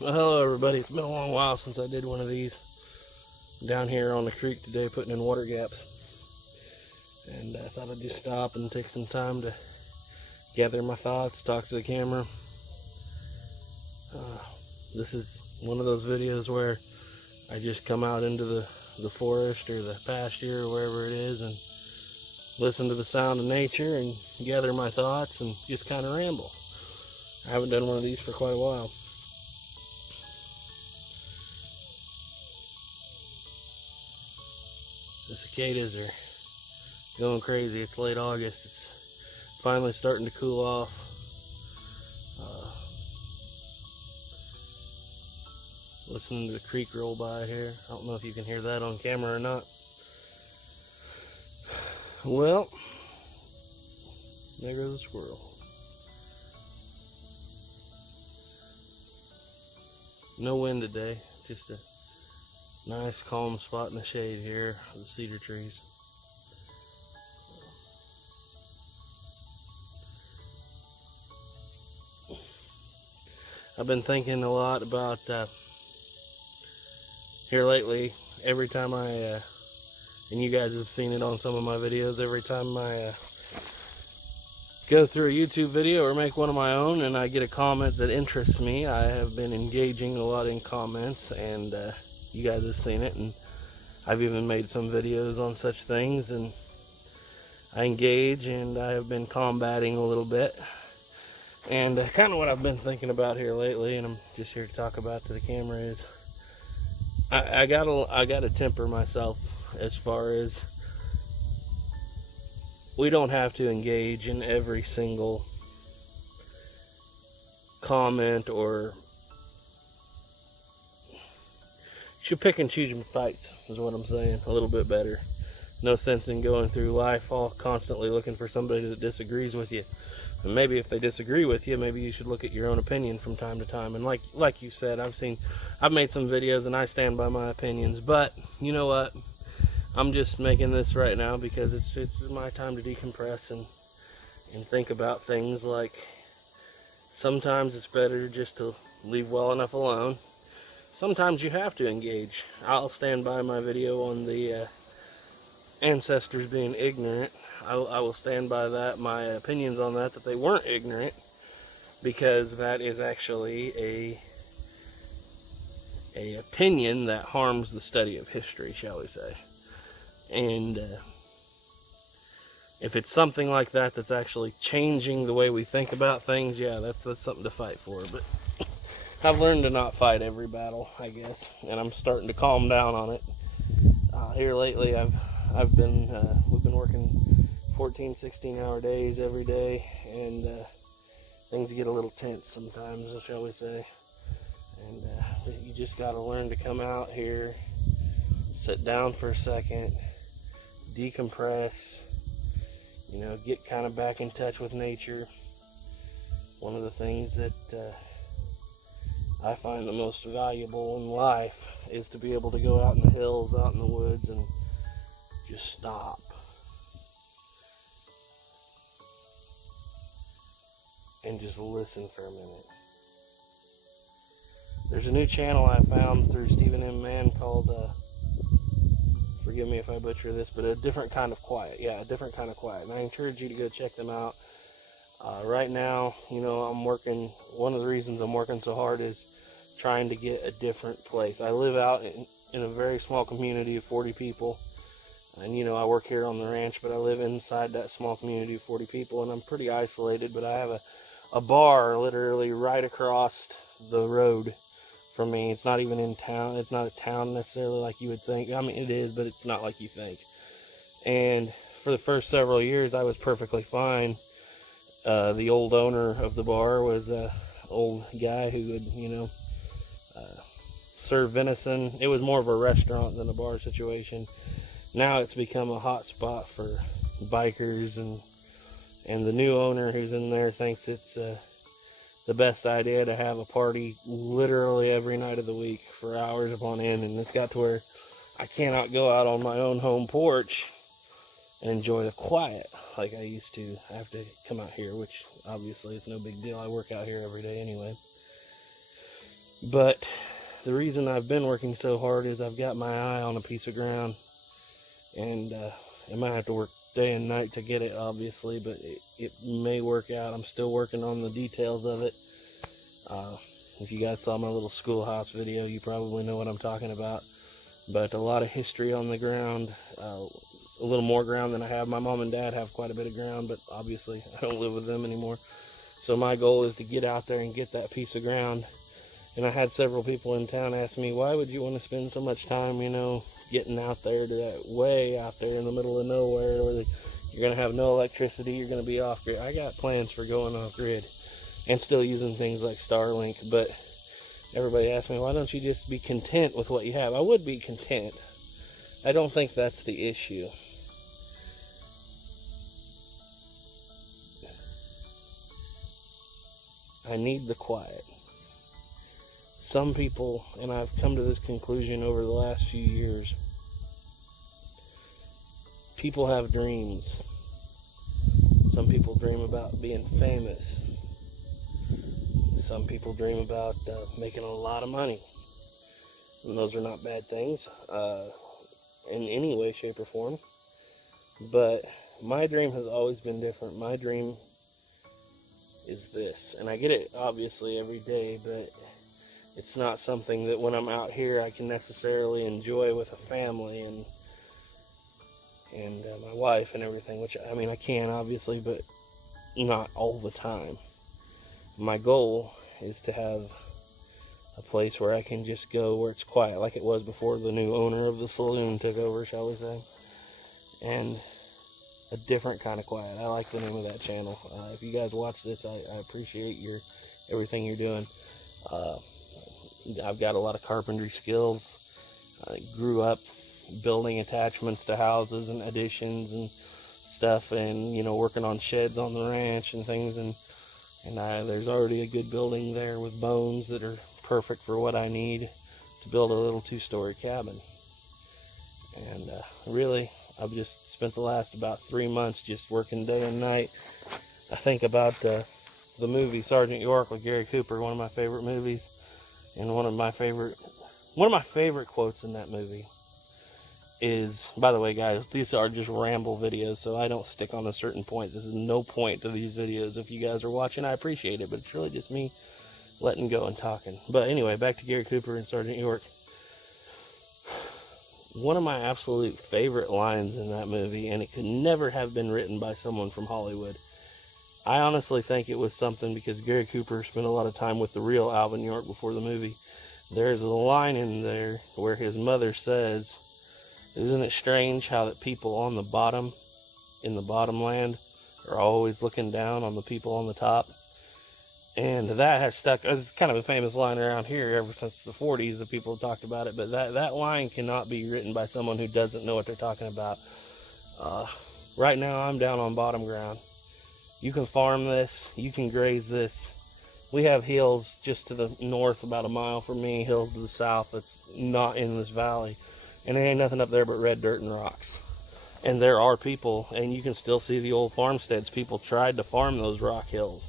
Well, hello everybody. It's been a long while since I did one of these. Down here on the creek today putting in water gaps. And I thought I'd just stop and take some time to gather my thoughts, talk to the camera. This is one of those videos where I just come out into the forest or the pasture or wherever it is and listen to the sound of nature and gather my thoughts and just kind of ramble. I haven't done one of these for quite a while. The cicadas are going crazy. It's late August. It's finally starting to cool off. Listening to the creek roll by here. I don't know if you can hear that on camera or not. Well, there goes the squirrel. No wind today. Just a nice calm spot in the shade here of the cedar trees. I've been thinking a lot about here lately. Every time and you guys have seen it on some of my videos, every time I go through a YouTube video or make one of my own and I get a comment that interests me, I have been engaging a lot in comments, and you guys have seen it, and I've even made some videos on such things, and I engage and I have been combating a little bit. And kind of what I've been thinking about here lately, and I'm just here to talk about to the camera, is I gotta temper myself as far as we don't have to engage in every single comment, or you should pick and choose your fights, is what I'm saying. A little bit better. No sense in going through life all constantly looking for somebody that disagrees with you. And maybe if they disagree with you, maybe you should look at your own opinion from time to time. And like you said, I've made some videos and I stand by my opinions. But you know what? I'm just making this right now because it's my time to decompress and think about things. Like, sometimes it's better just to leave well enough alone. Sometimes you have to engage. I'll stand by my video on the ancestors being ignorant. I will stand by that, my opinions on that they weren't ignorant, because that is actually a opinion that harms the study of history, shall we say. And if it's something like that that's actually changing the way we think about things, yeah, that's something to fight for. But I've learned to not fight every battle, I guess, and I'm starting to calm down on it. Here lately, we've been working 14, 16-hour days every day, and things get a little tense sometimes, shall we say. And you just got to learn to come out here, sit down for a second, decompress, get kind of back in touch with nature. One of the things that I find the most valuable in life is to be able to go out in the hills, out in the woods, and just stop. And just listen for a minute. There's a new channel I found through Stephen M. Mann called, forgive me if I butcher this, but A Different Kind of Quiet. Yeah, A Different Kind of Quiet. And I encourage you to go check them out. Right now, I'm working, one of the reasons I'm working so hard is trying to get a different place. I live out in a very small community of 40 people. And, I work here on the ranch, but I live inside that small community of 40 people, and I'm pretty isolated, but I have a bar literally right across the road from me. It's not even in town. It's not a town necessarily like you would think. I mean, it is, but it's not like you think. And for the first several years, I was perfectly fine. The old owner of the bar was an old guy who would, serve venison. It was more of a restaurant than a bar situation. Now it's become a hot spot for bikers, and the new owner who's in there thinks it's the best idea to have a party literally every night of the week for hours upon end. And it's got to where I cannot go out on my own home porch and enjoy the quiet like I used to. I have to come out here, which obviously is no big deal. I work out here every day anyway. But the reason I've been working so hard is I've got my eye on a piece of ground, and I might have to work day and night to get it, obviously, but it may work out. I'm still working on the details of it. If you guys saw my little schoolhouse video, you probably know what I'm talking about. But a lot of history on the ground, a little more ground than I have. My mom and dad have quite a bit of ground, but obviously I don't live with them anymore. So my goal is to get out there and get that piece of ground. And I had several people in town ask me, why would you want to spend so much time, getting out there to that way out there in the middle of nowhere where you're going to have no electricity, you're going to be off grid. I got plans for going off grid and still using things like Starlink, but everybody asks me, why don't you just be content with what you have? I would be content. I don't think that's the issue. I need the quiet. Some people, and I've come to this conclusion over the last few years, people have dreams. Some people dream about being famous. Some people dream about making a lot of money. And those are not bad things in any way, shape, or form. But my dream has always been different. My dream is this. And I get it, obviously, every day, but it's not something that when I'm out here I can necessarily enjoy with a family and my wife and everything, which, I mean, I can, obviously, but not all the time. My goal is to have a place where I can just go where it's quiet, like it was before the new owner of the saloon took over, shall we say. And a different kind of quiet. I like the name of that channel. If you guys watch this, I appreciate everything you're doing. I've got a lot of carpentry skills. I grew up building attachments to houses and additions and stuff, and working on sheds on the ranch and things, and there's already a good building there with bones that are perfect for what I need to build a little 2-story cabin. And really, I've just spent the last about 3 months just working day and night. I think about the movie Sergeant York with Gary Cooper, one of my favorite movies, and one of my favorite quotes in that movie is, by the way, guys, these are just ramble videos, so I don't stick on a certain point. This is no point to these videos. If you guys are watching, I appreciate it, but it's really just me letting go and talking. But anyway, back to Gary Cooper and Sergeant York. One of my absolute favorite lines in that movie, and it could never have been written by someone from Hollywood. I honestly think it was something because Gary Cooper spent a lot of time with the real Alvin York before the movie. There's a line in there where his mother says, "Isn't it strange how that people on the bottom, in the bottom land, are always looking down on the people on the top?" And that has stuck. It's kind of a famous line around here ever since the 40s that people have talked about it. But that line cannot be written by someone who doesn't know what they're talking about. Right now, I'm down on bottom ground. You can farm this. You can graze this. We have hills just to the north, about a mile from me, hills to the south that's not in this valley. And there ain't nothing up there but red dirt and rocks. And there are people, and you can still see the old farmsteads. People tried to farm those rock hills.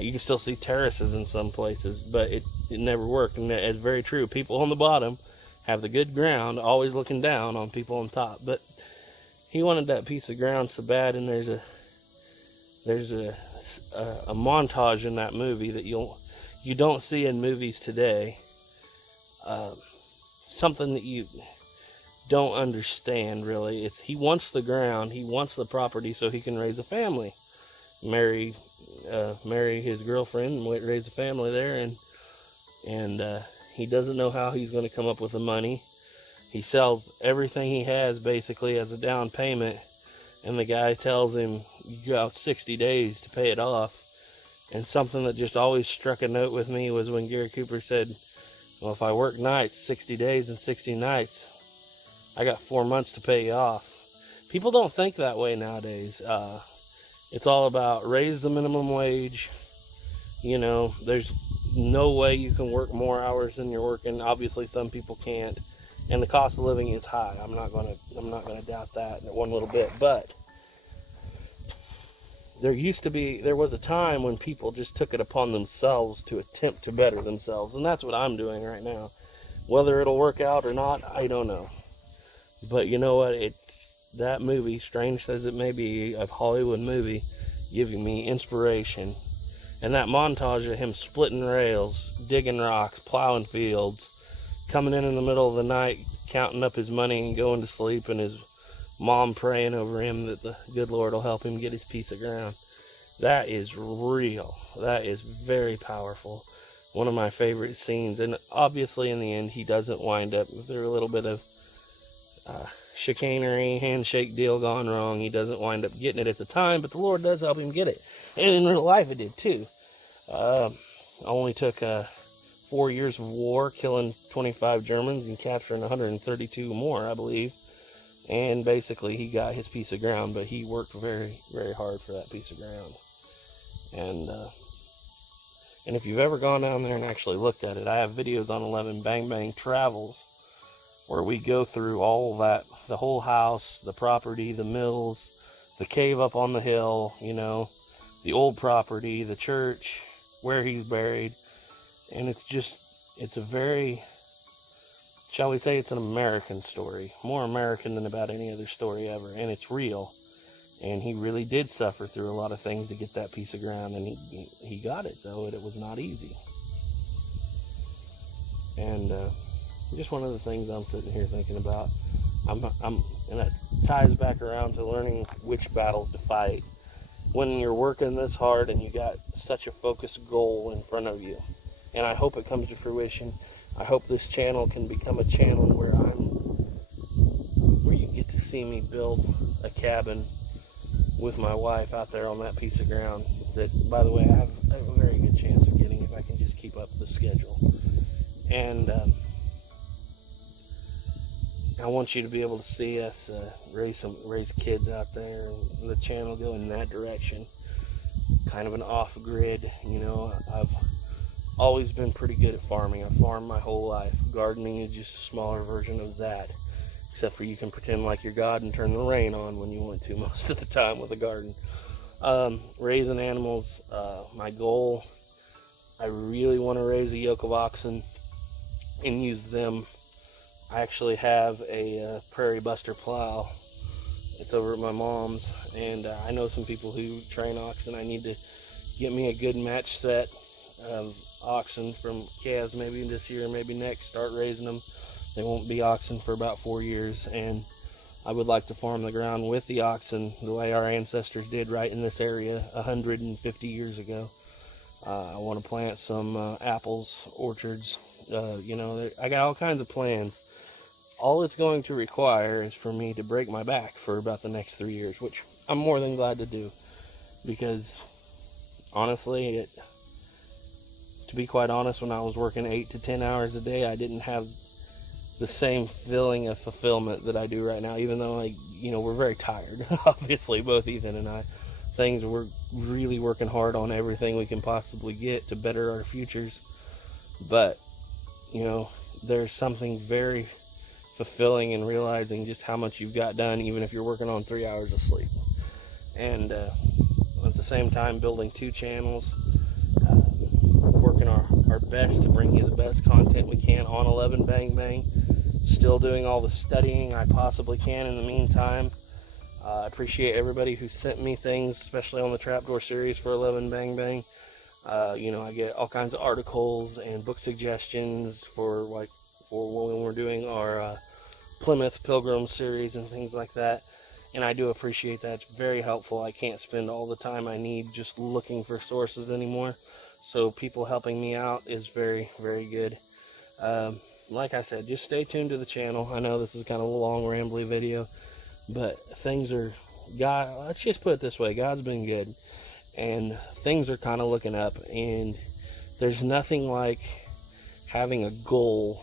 You can still see terraces in some places, but it never worked. And it's very true. People on the bottom have the good ground, always looking down on people on top. But he wanted that piece of ground so bad, and there's a montage in that movie that you don't see in movies today. Something that you don't understand, really. It's he wants the ground, he wants the property so he can raise a family, marry his girlfriend and raise a family there, and he doesn't know how he's going to come up with the money. He sells everything he has basically as a down payment, and the guy tells him you got 60 days to pay it off. And something that just always struck a note with me was when Gary Cooper said, well, if I work nights, 60 days and 60 nights, I got 4 months to pay you off. People don't think that way nowadays. It's all about raise the minimum wage. There's no way you can work more hours than you're working. Obviously, some people can't, and the cost of living is high. I'm not gonna doubt that one little bit. But there was a time when people just took it upon themselves to attempt to better themselves, and that's what I'm doing right now. Whether it'll work out or not, I don't know. But you know what? It's that movie, strange as it may be, a Hollywood movie, giving me inspiration. And that montage of him splitting rails, digging rocks, plowing fields, coming in the middle of the night, counting up his money and going to sleep, and his mom praying over him that the good Lord will help him get his piece of ground. That is real. That is very powerful. One of my favorite scenes. And obviously in the end he doesn't wind up, through a little bit of chicanery, handshake deal gone wrong, he doesn't wind up getting it at the time, but the Lord does help him get it. And in real life it did too. Only took 4 years of war, killing 25 Germans and capturing 132 more, I believe. And basically he got his piece of ground, but he worked very, very hard for that piece of ground. And if you've ever gone down there and actually looked at it, I have videos on 11 Bang Bang Travels where we go through all that, the whole house, the property, the mills, the cave up on the hill, you know, the old property, the church, where he's buried. And it's a very, shall we say, it's an American story, more American than about any other story ever, and it's real. And he really did suffer through a lot of things to get that piece of ground, and he got it, though, and it was not easy. And just one of the things I'm sitting here thinking about, and that ties back around to learning which battles to fight. When you're working this hard and you got such a focused goal in front of you, and I hope it comes to fruition. I hope this channel can become a channel where you get to see me build a cabin with my wife out there on that piece of ground that, by the way, I have a very good chance of getting if I can just keep up the schedule. And I want you to be able to see us raise kids out there, and the channel go in that direction. Kind of an off-grid, you know. I've always been pretty good at farming. I've farmed my whole life. Gardening is just a smaller version of that. Except for you can pretend like you're God and turn the rain on when you want to most of the time with a garden. Raising animals, my goal, I really want to raise a yoke of oxen and use them. I actually have a Prairie Buster plow. It's over at my mom's, and I know some people who train oxen. I need to get me a good match set of oxen from calves maybe this year, maybe next, start raising them. They won't be oxen for about 4 years, and I would like to farm the ground with the oxen the way our ancestors did right in this area 150 years ago. I want to plant some apples, orchards, you know, I got all kinds of plans. All it's going to require is for me to break my back for about the next 3 years, which I'm more than glad to do, because honestly, to be quite honest, when I was working 8 to 10 hours a day, I didn't have the same feeling of fulfillment that I do right now, even though we're very tired, obviously, both Ethan and I. We're really working hard on everything we can possibly get to better our futures, but, you know, there's something very fulfilling in realizing just how much you've got done, even if you're working on 3 hours of sleep. And at the same time, building 2 channels, working our best to bring you the best content we can on 11 Bang Bang, still doing all the studying I possibly can in the meantime. I appreciate everybody who sent me things, especially on the Trapdoor series for 11 Bang Bang. I get all kinds of articles and book suggestions for when we're doing our Plymouth Pilgrim series and things like that. And I do appreciate that. It's very helpful. I can't spend all the time I need just looking for sources anymore. So people helping me out is very, very good. Like I said, just stay tuned to the channel. I know this is kind of a long, rambly video, but let's just put it this way, God's been good, and things are kind of looking up, and there's nothing like having a goal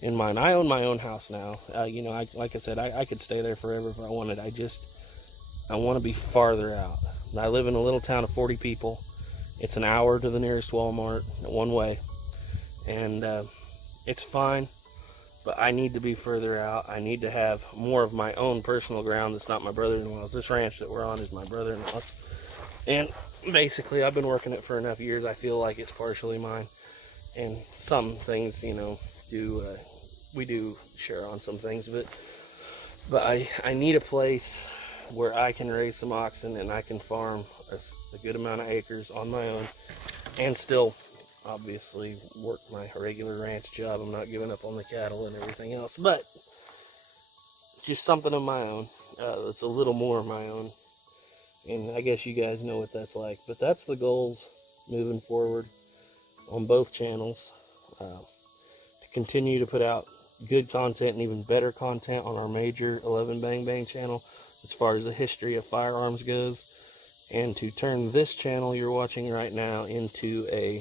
in mind. I own my own house now. Like I said, I could stay there forever if I wanted. I want to be farther out. I live in a little town of 40 people. It's an hour to the nearest Walmart, one way, and it's fine, but I need to be further out. I need to have more of my own personal ground that's not my brother-in-law's. This ranch that we're on is my brother-in-law's, And basically, I've been working it for enough years, I feel like it's partially mine. And some things, you know, we do share on some things, but I need a place where I can raise some oxen and I can farm a good amount of acres on my own and still obviously work my regular ranch job. I'm not giving up on the cattle and everything else, but just something of my own. That's a little more of my own. And I guess you guys know what that's like. But that's the goals moving forward on both channels. To continue to put out good content and even better content on our major 11 Bang Bang channel as far as the history of firearms goes. And to turn this channel you're watching right now into a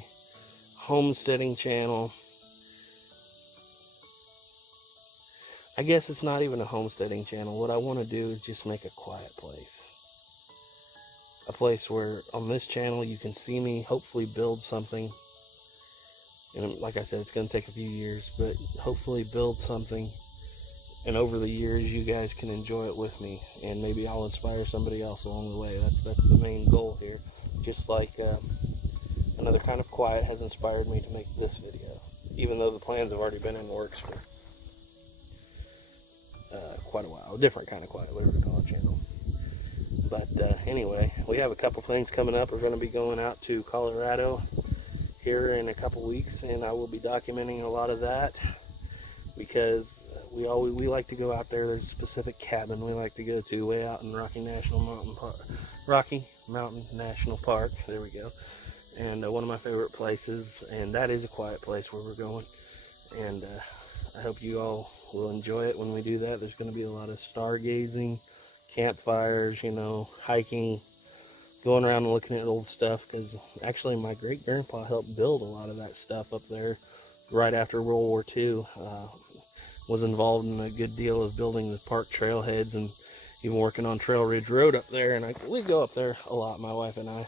homesteading channel. I guess it's not even a homesteading channel. What I want to do is just make a quiet place. A place where on this channel you can see me hopefully build something. And like I said, it's going to take a few years, but hopefully build something. And over the years, you guys can enjoy it with me. And maybe I'll inspire somebody else along the way. That's the main goal here. Just like Another Kind of Quiet has inspired me to make this video. Even though the plans have already been in the works for quite a while. A different kind of quiet, whatever you call it, channel. But anyway, we have a couple things coming up. We're going to be going out to Colorado here in a couple weeks, and I will be documenting a lot of that because we like to go out there. There's a specific cabin we like to go to way out in Rocky Mountain National Park. There we go. And one of my favorite places, and that is a quiet place where we're going. And I hope you all will enjoy it when we do that. There's going to be a lot of stargazing, campfires, you know, hiking, going around and looking at old stuff, because actually my great-grandpa helped build a lot of that stuff up there right after World War II. Was involved in a good deal of building the park trailheads and even working on Trail Ridge Road up there, and we go up there a lot, my wife and I.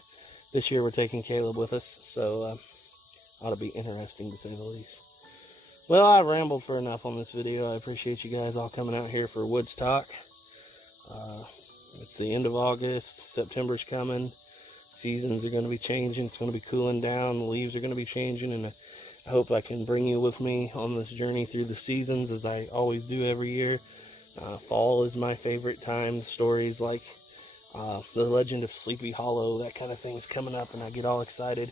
This year we're taking Caleb with us, so ought to be interesting to say the least. Well, I've rambled for enough on this video. I appreciate you guys all coming out here for Woods Talk. It's the end of August. September's coming. Seasons are going to be changing. It's going to be cooling down. The leaves are going to be changing. And I hope I can bring you with me on this journey through the seasons, as I always do every year. Fall is my favorite time. Stories like the legend of Sleepy Hollow, that kind of thing's coming up, and I get all excited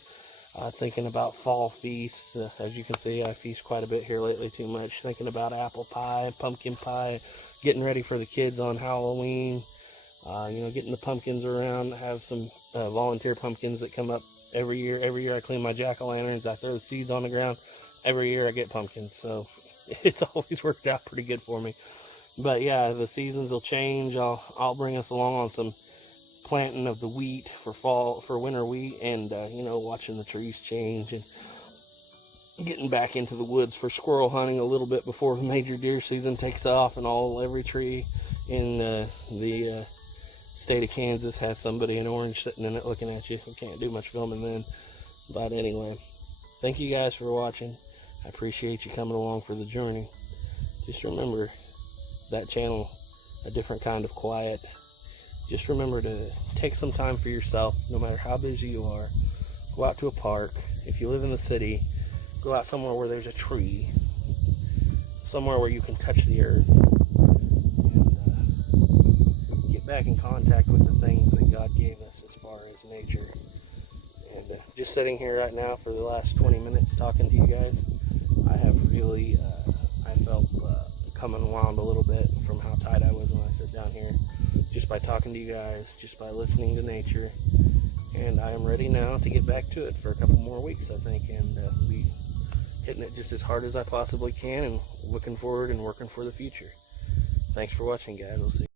thinking about fall feasts. As you can see, I feast quite a bit here lately, too much. Thinking about apple pie, pumpkin pie, getting ready for the kids on Halloween. You know, getting the pumpkins around. I have some volunteer pumpkins that come up every year. Every year I clean my jack-o'-lanterns. I throw the seeds on the ground. Every year I get pumpkins. So it's always worked out pretty good for me. But yeah, the seasons will change. I'll bring us along on some planting of the wheat for winter wheat, and you know, watching the trees change and getting back into the woods for squirrel hunting a little bit before the major deer season takes off, and every tree in the state of Kansas has somebody in orange sitting in it looking at you. We can't do much filming then. But anyway, thank you guys for watching. I appreciate you coming along for the journey. Just remember that channel, A Different Kind of Quiet. Just remember to take some time for yourself, no matter how busy you are. Go out to a park. If you live in the city, go out somewhere where there's a tree, somewhere where you can touch the earth, and get back in contact with the things that God gave us as far as nature. And just sitting here right now for the last 20 minutes talking to you guys, I have really, I felt come unwound a little bit from how tight I was when I sat down here, just by talking to you guys, just by listening to nature. And I am ready now to get back to it for a couple more weeks, I think, and be hitting it just as hard as I possibly can, and looking forward and working for the future. Thanks for watching, guys. We'll see you.